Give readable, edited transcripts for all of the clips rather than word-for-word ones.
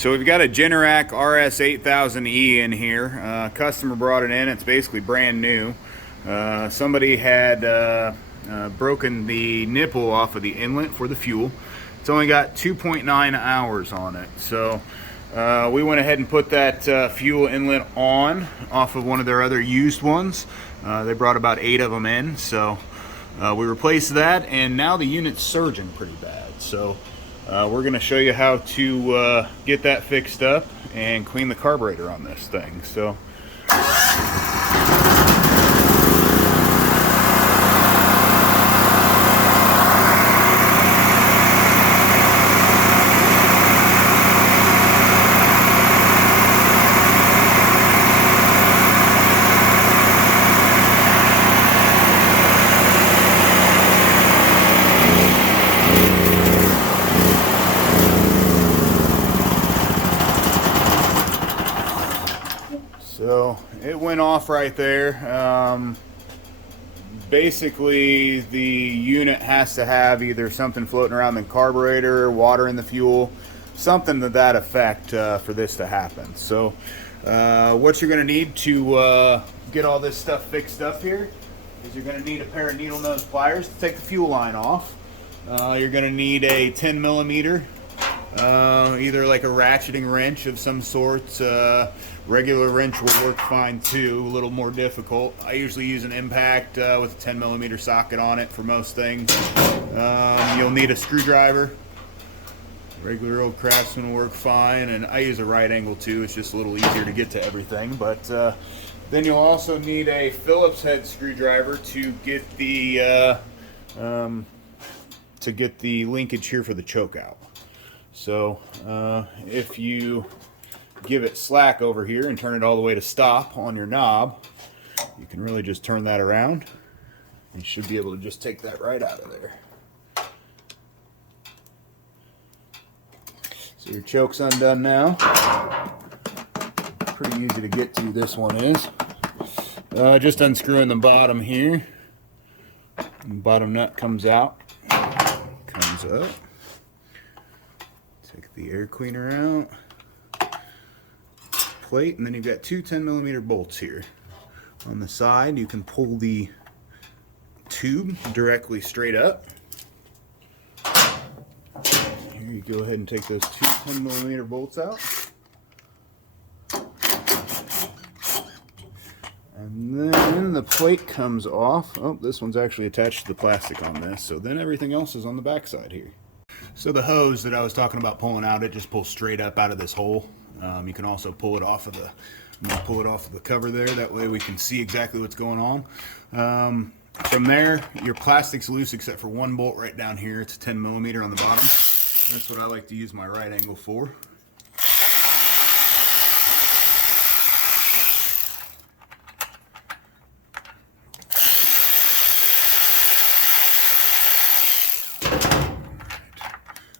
So we've got a Generac RS8000E in here. Customer brought it in. It's basically brand new. Somebody had broken the nipple off of the inlet for the fuel. It's only got 2.9 hours on it. So we went ahead and put that fuel inlet on off of one of their other used ones. They brought about 8 of them in. So we replaced that, and now the unit's surging pretty bad. So we're going to show you how to get that fixed up and clean the carburetor on this thing. So it went off right there. Basically, the unit has to have either something floating around the carburetor, water in the fuel, something to that effect for this to happen. So what you're going to need to get all this stuff fixed up here is you're going to need a pair of needle nose pliers to take the fuel line off. You're going to need a 10 millimeter, either like a ratcheting wrench of some sort. Regular wrench will work fine too, a little more difficult. I usually use an impact with a 10 millimeter socket on it for most things. You'll need a screwdriver. Regular old Craftsman will work fine, and I use a right angle too. It's just a little easier to get to everything. But then you'll also need a Phillips head screwdriver to get the linkage here for the choke out. So if you give it slack over here and turn it all the way to stop on your knob, you can really just turn that around and you should be able to just take that right out of there. So your choke's undone now. Pretty easy to get to, this one is. Just unscrewing the bottom here. The bottom nut comes out, comes up. Take the air cleaner out. Plate, and then you've got two 10 millimeter bolts here. On the side, you can pull the tube directly straight up. Here you go ahead and take those two 10 millimeter bolts out. And then the plate comes off. Oh, this one's actually attached to the plastic on this, so then everything else is on the back side here. So the hose that I was talking about pulling out, it just pulls straight up out of this hole. You can also pull it off of the cover there. That way we can see exactly what's going on. From there, your plastic's loose except for one bolt right down here. It's a 10 millimeter on the bottom. That's what I like to use my right angle for.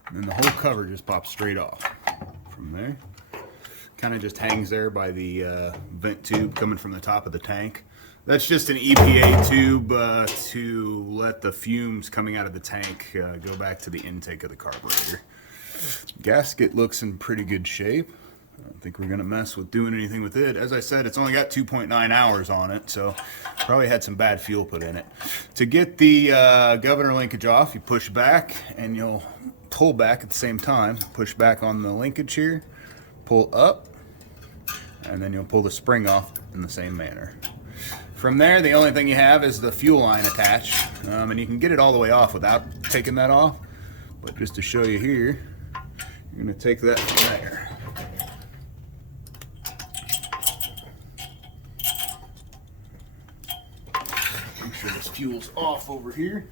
And then the whole cover just pops straight off from there. Kind of just hangs there by the vent tube coming from the top of the tank. That's just an EPA tube to let the fumes coming out of the tank go back to the intake of the carburetor. Gasket looks in pretty good shape. I don't think we're going to mess with doing anything with it. As I said, it's only got 2.9 hours on it, so probably had some bad fuel put in it. To get the governor linkage off, you push back and you'll pull back at the same time. Push back on the linkage here, pull up, and then you'll pull the spring off in the same manner. From there, the only thing you have is the fuel line attached, and you can get it all the way off without taking that off, but just to show you here, you're going to take that from there. Make sure this fuel's off over here.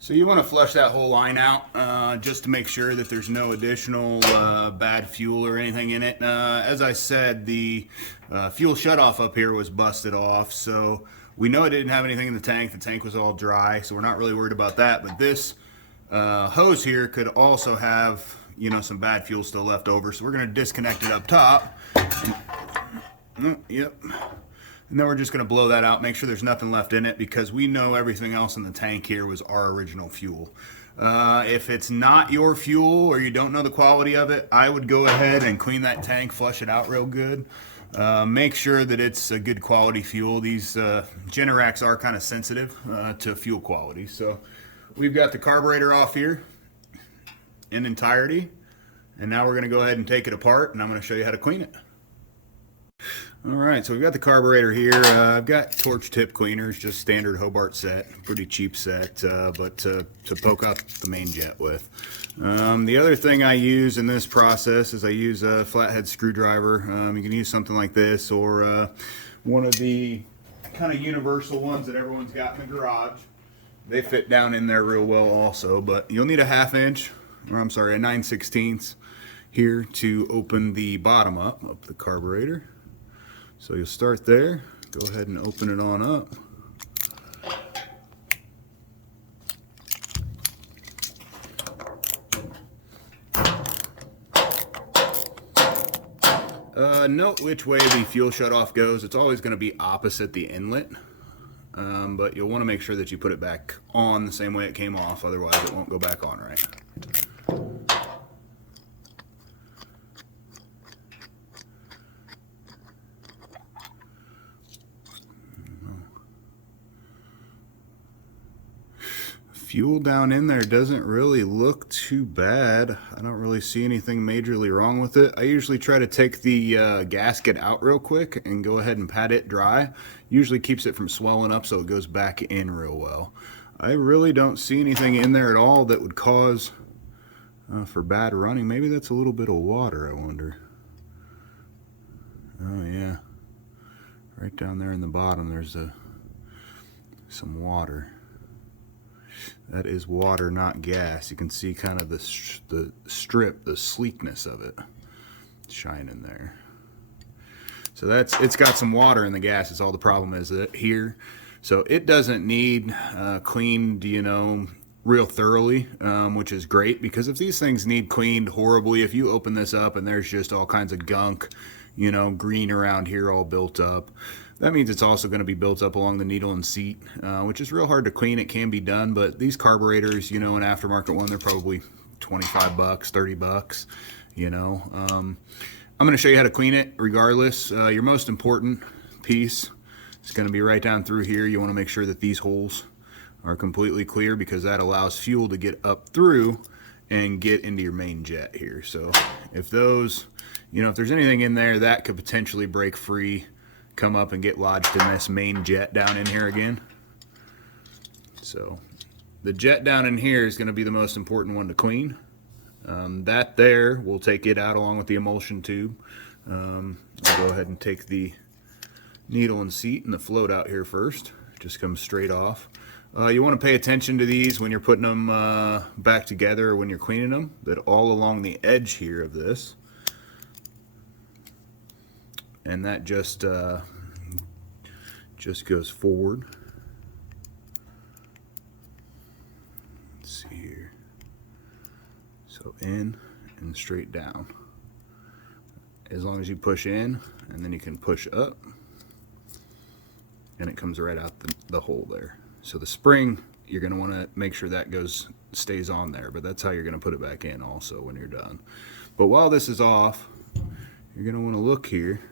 So you want to flush that whole line out just to make sure that there's no additional bad fuel or anything in it. As I said, the fuel shutoff up here was busted off, so we know it didn't have anything in the tank. The tank was all dry, so we're not really worried about that. But this hose here could also have, you know, some bad fuel still left over. So we're going to disconnect it up top. Yep. And then we're just going to blow that out, make sure there's nothing left in it, because we know everything else in the tank here was our original fuel. If it's not your fuel or you don't know the quality of it, I would go ahead and clean that tank, flush it out real good. Make sure that it's a good quality fuel. These Generacs are kind of sensitive to fuel quality. So we've got the carburetor off here in entirety, and now we're going to go ahead and take it apart, and I'm going to show you how to clean it. Alright, so we've got the carburetor here. I've got torch tip cleaners, just standard Hobart set, pretty cheap set, but to poke out the main jet with. The other thing I use in this process is I use a flathead screwdriver. You can use something like this, or one of the kind of universal ones that everyone's got in the garage. They fit down in there real well also, but you'll need a 1/2 inch, or I'm sorry, a 9/16 here to open the bottom up of the carburetor. So you'll start there, go ahead and open it on up. Note which way the fuel shutoff goes. It's always going to be opposite the inlet, but you'll want to make sure that you put it back on the same way it came off, otherwise it won't go back on right. Fuel down in there doesn't really look too bad. I don't really see anything majorly wrong with it. I usually try to take the gasket out real quick and go ahead and pat it dry. Usually keeps it from swelling up so it goes back in real well. I really don't see anything in there at all that would cause for bad running. Maybe that's a little bit of water, I wonder. Oh yeah, right down there in the bottom there's some water. That is water, not gas. You can see kind of the strip, the sleekness of it shining there. So it's got some water in the gas. It's all the problem is that here. So it doesn't need cleaned, you know, real thoroughly, which is great, because if these things need cleaned horribly, if you open this up and there's just all kinds of gunk, you know, green around here all built up, that means it's also going to be built up along the needle and seat, which is real hard to clean. It can be done, but these carburetors, you know, an aftermarket one, they're probably 25 bucks, 30 bucks, you know. I'm going to show you how to clean it regardless. Your most important piece is going to be right down through here. You want to make sure that these holes are completely clear, because that allows fuel to get up through and get into your main jet here. So if those, you know, if there's anything in there that could potentially break free, come up and get lodged in this main jet down in here again. So the jet down in here is going to be the most important one to clean. That there, we'll take it out along with the emulsion tube. I'll go ahead and take the needle and seat and the float out here first. Just comes straight off. You want to pay attention to these when you're putting them back together, or when you're cleaning them, that all along the edge here of this, and that just goes forward. Let's see here. So in and straight down. As long as you push in, and then you can push up, and it comes right out the hole there. So the spring, you're going to want to make sure that stays on there, but that's how you're going to put it back in also when you're done. But while this is off, you're going to want to look here.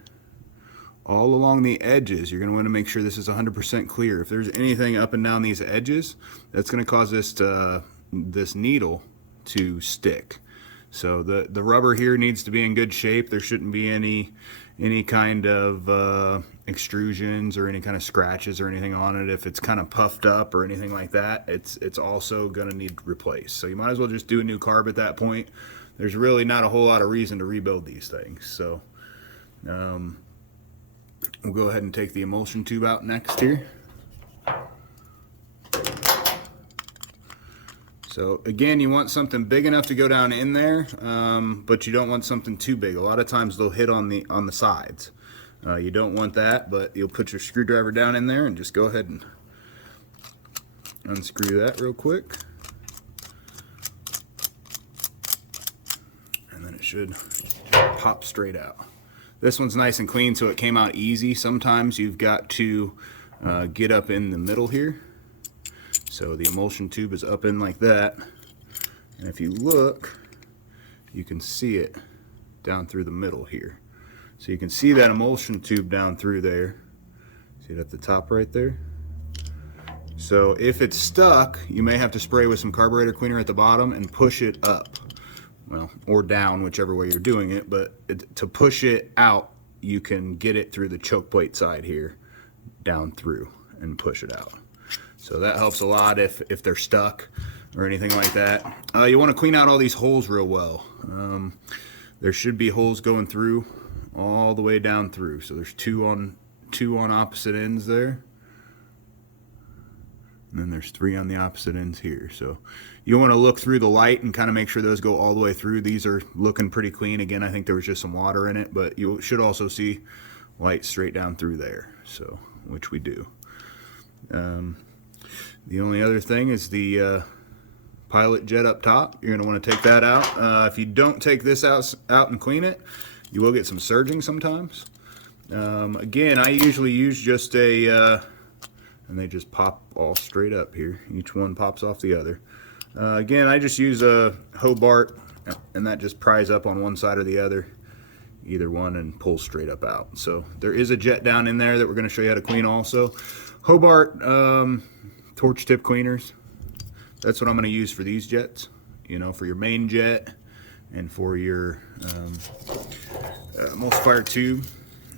All along the edges, you're going to want to make sure this is 100% clear. If there's anything up and down these edges, that's going to cause this needle to stick. So the rubber here needs to be in good shape. There shouldn't be any kind of extrusions or any kind of scratches or anything on it. If it's kind of puffed up or anything like that, it's also going to need replaced. So you might as well just do a new carb at that point. There's really not a whole lot of reason to rebuild these things. So we'll go ahead and take the emulsion tube out next here. So again, you want something big enough to go down in there, but you don't want something too big. A lot of times they'll hit on the sides. You don't want that, but you'll put your screwdriver down in there and just go ahead and unscrew that real quick. it should pop straight out. This one's nice and clean, so it came out easy. Sometimes you've got to get up in the middle here. So the emulsion tube is up in like that. And if you look, you can see it down through the middle here. So you can see that emulsion tube down through there. See it at the top right there? So if it's stuck, you may have to spray with some carburetor cleaner at the bottom and push it up. Well, or down, whichever way you're doing it, but to push it out, you can get it through the choke plate side here, down through, and push it out. So that helps a lot if they're stuck or anything like that. You want to clean out all these holes real well. There should be holes going through all the way down through. So there's two on opposite ends there. And then there's 3 on the opposite ends here. So you want to look through the light and kind of make sure those go all the way through. These are looking pretty clean. Again, I think there was just some water in it, but you should also see light straight down through there. So, which we do. The only other thing is the pilot jet up top. You're going to want to take that out. If you don't take this out and clean it, you will get some surging sometimes. Again, I usually use just a... and they just pop all straight up here. Each one pops off the other. Again, I just use a Hobart, and that just pries up on one side or the other, either one, and pulls straight up out. So there is a jet down in there that we're going to show you how to clean also. Hobart torch tip cleaners. That's what I'm going to use for these jets. You know, for your main jet and for your emulsifier tube.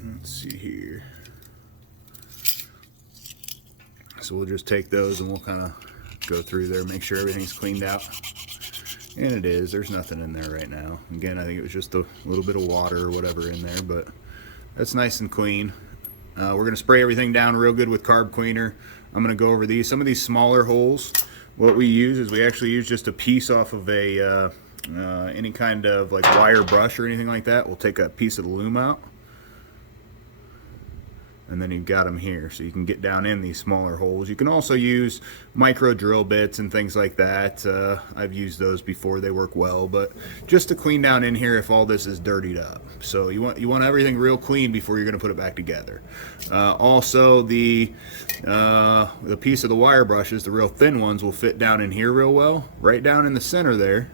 Let's see here. So we'll just take those and we'll kind of go through there, make sure everything's cleaned out. And it is. There's nothing in there right now. Again, I think it was just a little bit of water or whatever in there, but that's nice and clean. We're going to spray everything down real good with carb cleaner. I'm going to go over these. Some of these smaller holes, what we use is we actually use just a piece off of a any kind of like wire brush or anything like that. We'll take a piece of the loom out. And then you've got them here, so you can get down in these smaller holes. You can also use micro drill bits and things like that. I've used those before, they work well, but just to clean down in here if all this is dirtied up. So you want everything real clean before you're going to put it back together. Also, the piece of the wire brushes, the real thin ones, will fit down in here real well. Right down in the center there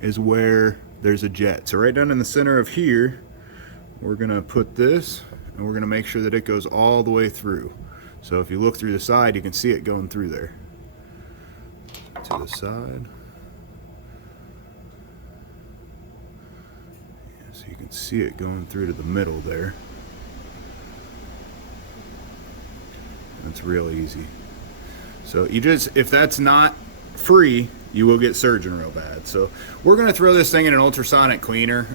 is where there's a jet. So right down in the center of here, we're going to put this, and we're going to make sure that it goes all the way through. So if you look through the side, you can see it going through there. To the side. Yeah, so you can see it going through to the middle there. That's real easy. So you just, if that's not free, you will get surging real bad. So we're going to throw this thing in an ultrasonic cleaner.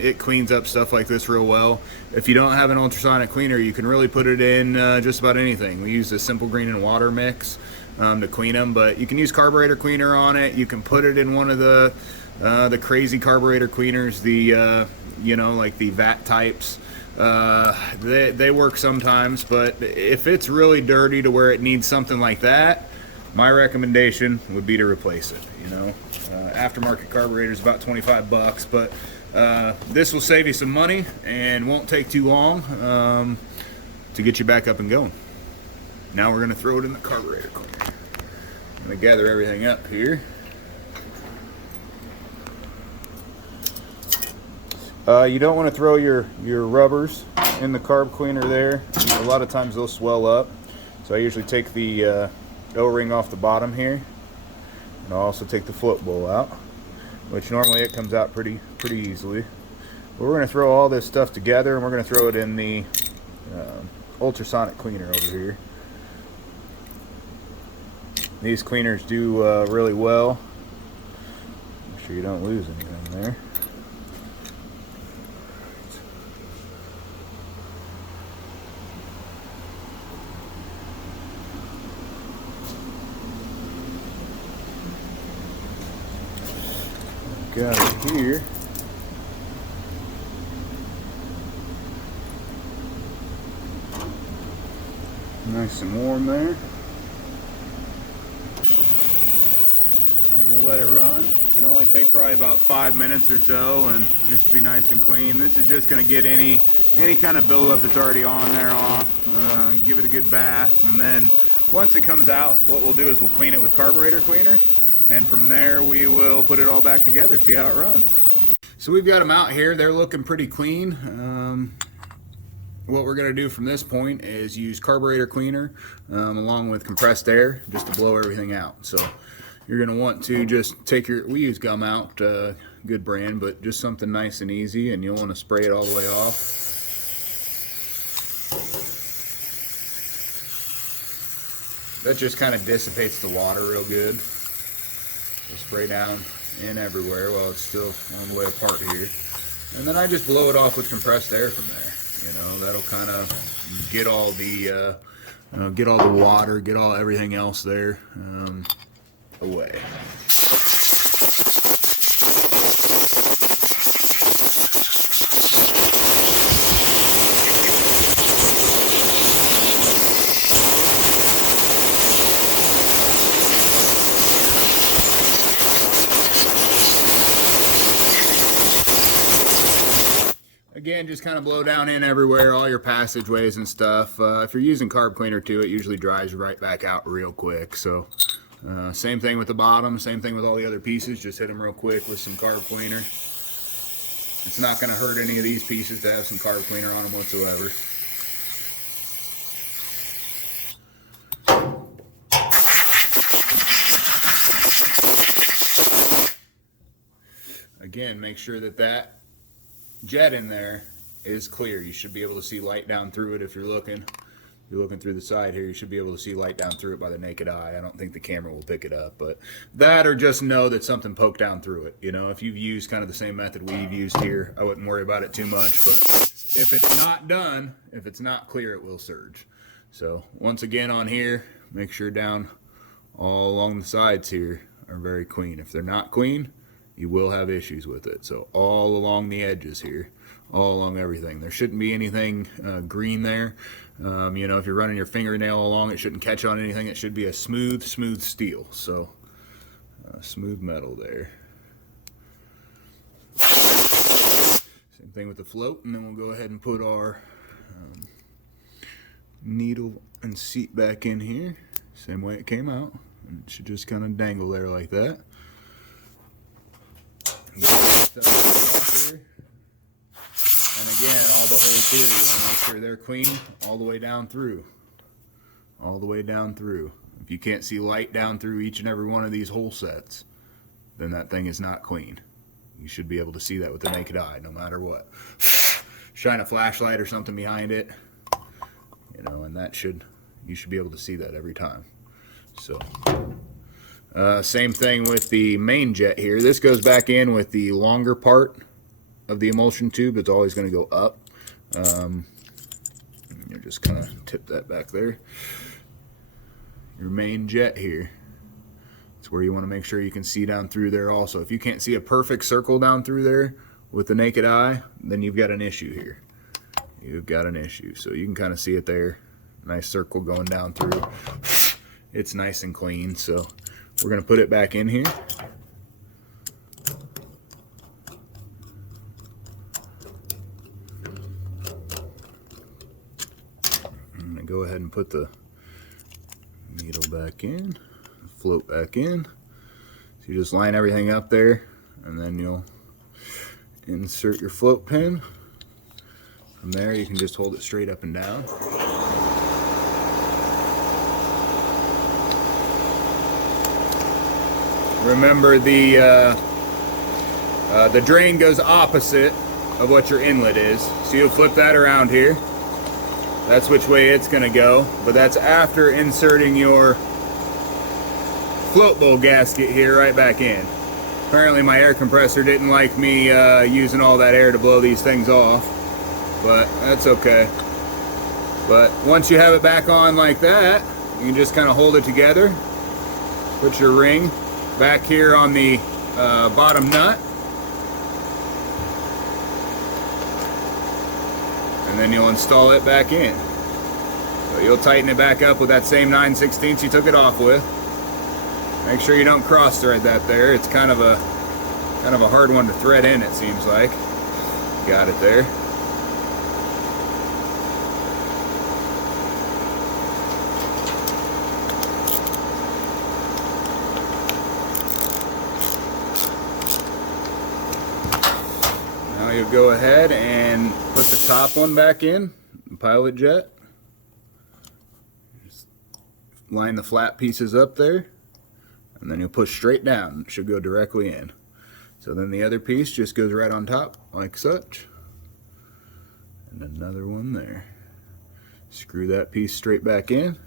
It cleans up stuff like this real well. If you don't have an ultrasonic cleaner, you can really put it in just about anything. We use a simple green and water mix to clean them, but you can use carburetor cleaner on it. You can put it in one of the crazy carburetor cleaners, the you know, like the VAT types. They work sometimes, but if it's really dirty to where it needs something like that, my recommendation would be to replace it. You know, aftermarket carburetor is about 25 bucks, but this will save you some money and won't take too long to get you back up and going. Now we're going to throw it in the carburetor cleaner. I'm going to gather everything up here. You don't want to throw your rubbers in the carb cleaner there. A lot of times they'll swell up. So I usually take the O-ring off the bottom here, and I'll also take the float bowl out, which normally it comes out pretty easily. But we're going to throw all this stuff together, and we're going to throw it in the ultrasonic cleaner over here. These cleaners do really well. Make sure you don't lose anything there. Got it here. Nice and warm there. And we'll let it run. Should only take probably about 5 minutes or so, and this should be nice and clean. This is just going to get any kind of buildup that's already on there off. Give it a good bath, and then once it comes out, what we'll do is we'll clean it with Carburetor Cleaner, and from there we will put it all back together, see how it runs. So we've got them out here. They're looking pretty clean. What we're going to do from this point is use Carburetor Cleaner along with compressed air just to blow everything out. So you're going to want to just take we use Gum Out, good brand, but just something nice and easy, and you'll want to spray it all the way off. That just kind of dissipates the water real good. We'll spray down in everywhere while it's still on the way apart here. And then I just blow it off with compressed air from there. You know, that'll kind of get all the water, get everything else there away. Again, just kind of blow down in everywhere, all your passageways and stuff. If you're using Carb Cleaner too, it usually dries right back out real quick. So same thing with the bottom, same thing with all the other pieces. Just hit them real quick with some Carb Cleaner. It's not going to hurt any of these pieces to have some Carb Cleaner on them whatsoever. Again, make sure that jet in there is clear. You should be able to see light down through it. If you're looking through the side here, you should be able to see light down through it by the naked eye. I don't think the camera will pick it up, but that, or just know that something poked down through it. You know, if you've used kind of the same method we've used here, I wouldn't worry about it too much, but if it's not done, if it's not clear, it will surge. So once again on here, make sure down all along the sides here are very clean. If they're not clean, you will have issues with it. So all along the edges here, all along everything. There shouldn't be anything green there. You know, if you're running your fingernail along, it shouldn't catch on anything. It should be a smooth steel. So smooth metal there. Same thing with the float, and then we'll go ahead and put our needle and seat back in here. Same way it came out. And it should just kind of dangle there like that. And again, all the holes here, you want to make sure they're clean all the way down through. All the way down through. If you can't see light down through each and every one of these hole sets, then that thing is not clean. You should be able to see that with the naked eye, no matter what. Shine a flashlight or something behind it, you know, and you should be able to see that every time. So same thing with the main jet here. This goes back in with the longer part of the emulsion tube. It's always going to go up. You just kind of tip that back there. Your main jet here. It's where you want to make sure you can see down through there also. If you can't see a perfect circle down through there with the naked eye, then you've got an issue here. You've got an issue. So you can kind of see it there. Nice circle going down through. It's nice and clean. So we're going to put it back in here. I'm going to go ahead and put the needle back in, float back in. So you just line everything up there, and then you'll insert your float pin. From there you can just hold it straight up and down. Remember, the drain goes opposite of what your inlet is. So you'll flip that around here. That's which way it's going to go. But that's after inserting your float bowl gasket here right back in. Apparently my air compressor didn't like me using all that air to blow these things off. But that's okay. But once you have it back on like that, you can just kind of hold it together. Put your ring back here on the bottom nut, and then you'll install it back in. So you'll tighten it back up with that same 9/16 you took it off with. Make sure you don't cross thread that there. It's kind of a Kind of a hard one to thread in, it seems like. Got it there. Now you'll go ahead and put the top one back in, the pilot jet. Just line the flat pieces up there, and then you'll push straight down. It should go directly in. So then the other piece just goes right on top, like such. And another one there. Screw that piece straight back in.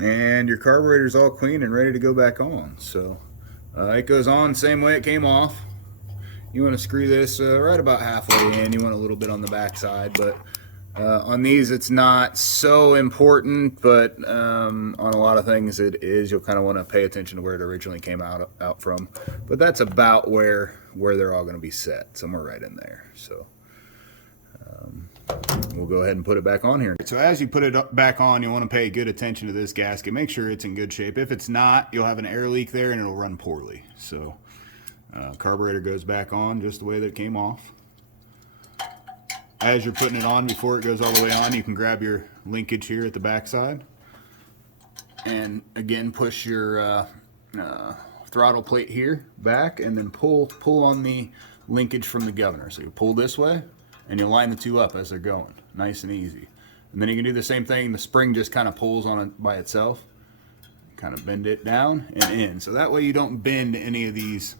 And your carburetor's all clean and ready to go back on. So it goes on same way it came off. You want to screw this right about halfway in. You want a little bit on the back side, but on these it's not so important, but on a lot of things it is. You'll kind of want to pay attention to where it originally came out from, but that's about where they're all going to be set, somewhere right in there. So we'll go ahead and put it back on here. So as you put it back on, you want to pay good attention to this gasket. Make sure it's in good shape. If it's not, you'll have an air leak there and it'll run poorly. So carburetor goes back on just the way that it came off. As you're putting it on, before it goes all the way on, you can grab your linkage here at the back side and again push your throttle plate here back, and then pull on the linkage from the governor. So you pull this way and you line the two up as they're going, nice and easy. And then you can do the same thing. The spring just kind of pulls on it by itself, kind of bend it down and in, so that way you don't bend any of these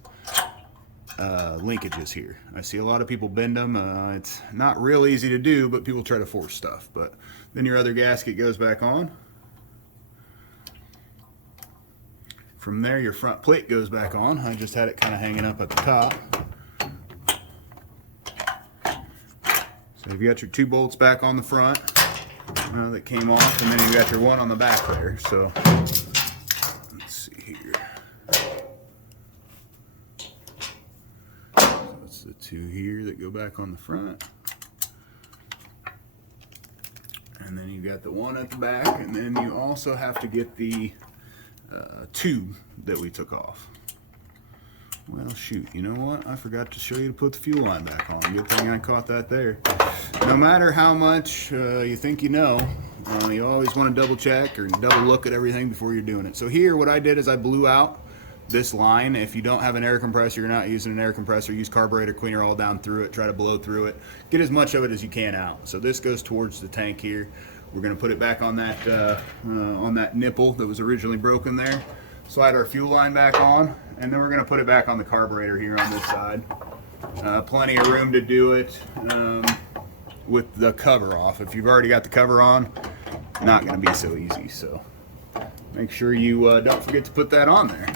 linkages here. I see a lot of people bend them. It's not real easy to do, but people try to force stuff. But then your other gasket goes back on. From there, your front plate goes back on. I just had it kind of hanging up at the top. So you've got your two bolts back on the front that came off, and then you've got your one on the back there. So let's see here. The two here that go back on the front, and then you got the one at the back, and then you also have to get the tube that we took off. Well, shoot, you know what? I forgot to show you to put the fuel line back on. Good thing I caught that there. No matter how much you think you know, you always want to double check or double look at everything before you're doing it. So here, what I did is I blew out this line. If you don't have an air compressor, you're not using an air compressor, use carburetor cleaner all down through it. Try to blow through it. Get as much of it as you can out. So this goes towards the tank here. We're going to put it back on that nipple that was originally broken there. Slide our fuel line back on, and then we're going to put it back on the carburetor here on this side. Plenty of room to do it with the cover off. If you've already got the cover on, not going to be so easy. So make sure you don't forget to put that on there.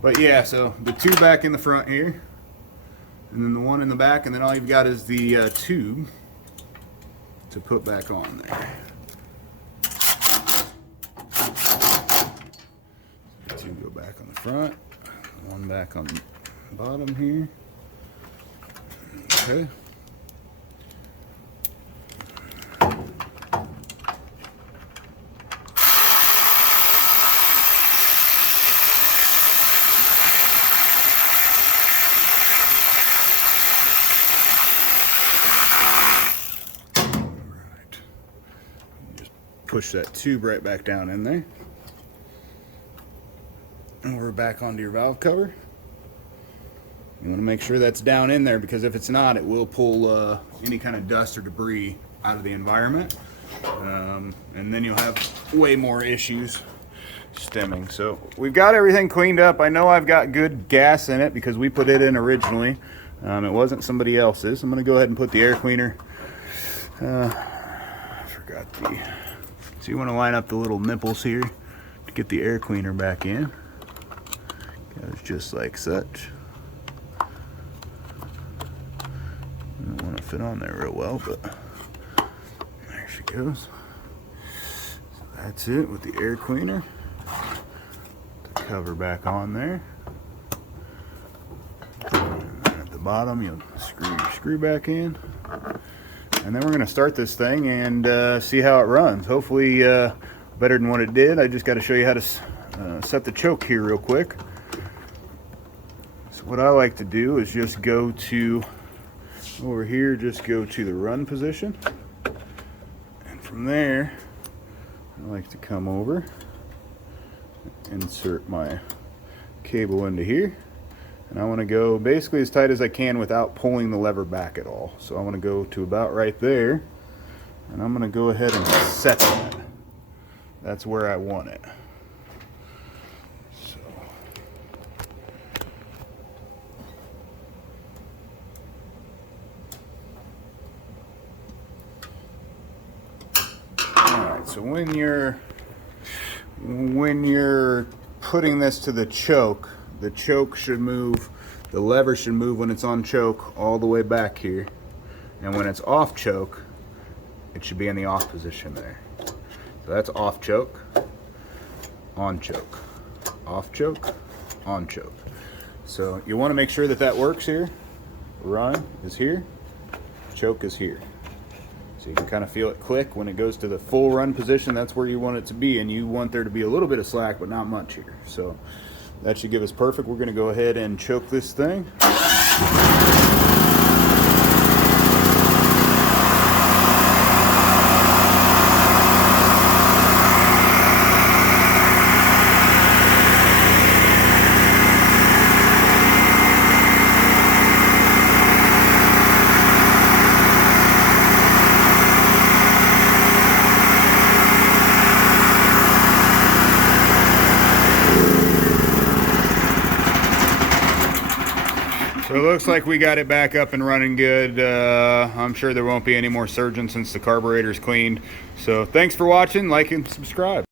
But yeah, so the two back in the front here, and then the one in the back, and then all you've got is the tube to put back on there. The two go back on the front, one back on the bottom here. Okay. Push that tube right back down in there. And we're back onto your valve cover. You want to make sure that's down in there, because if it's not, it will pull any kind of dust or debris out of the environment. And then you'll have way more issues stemming. So we've got everything cleaned up. I know I've got good gas in it because we put it in originally. It wasn't somebody else's. I'm going to go ahead and put the air cleaner. I forgot the... So you want to line up the little nipples here to get the air cleaner back in. Goes just like such. Don't want to fit on there real well, but there she goes. So that's it with the air cleaner. The cover back on there. And then at the bottom, you'll screw your screw back in. And then we're going to start this thing and see how it runs. Hopefully better than what it did. I just got to show you how to set the choke here real quick. what I like to do is just go to over here, just go to the run position, and from there I like to come over, insert my cable into here, and I want to go basically as tight as I can without pulling the lever back at all. So I want to go to about right there, and I'm going to go ahead and set that. That's where I want it. So when you're putting this to the choke should move, the lever should move when it's on choke all the way back here, and when it's off choke, it should be in the off position there. So that's off choke, on choke, off choke, on choke. So you want to make sure that that works here. Run is here, choke is here. So you can kind of feel it click when it goes to the full run position. That's where you want it to be, and you want there to be a little bit of slack, but not much here. So that should give us perfect. We're going to go ahead and choke this thing. So it looks like we got it back up and running good. I'm sure there won't be any more surging since the carburetor's cleaned. So thanks for watching, like and subscribe.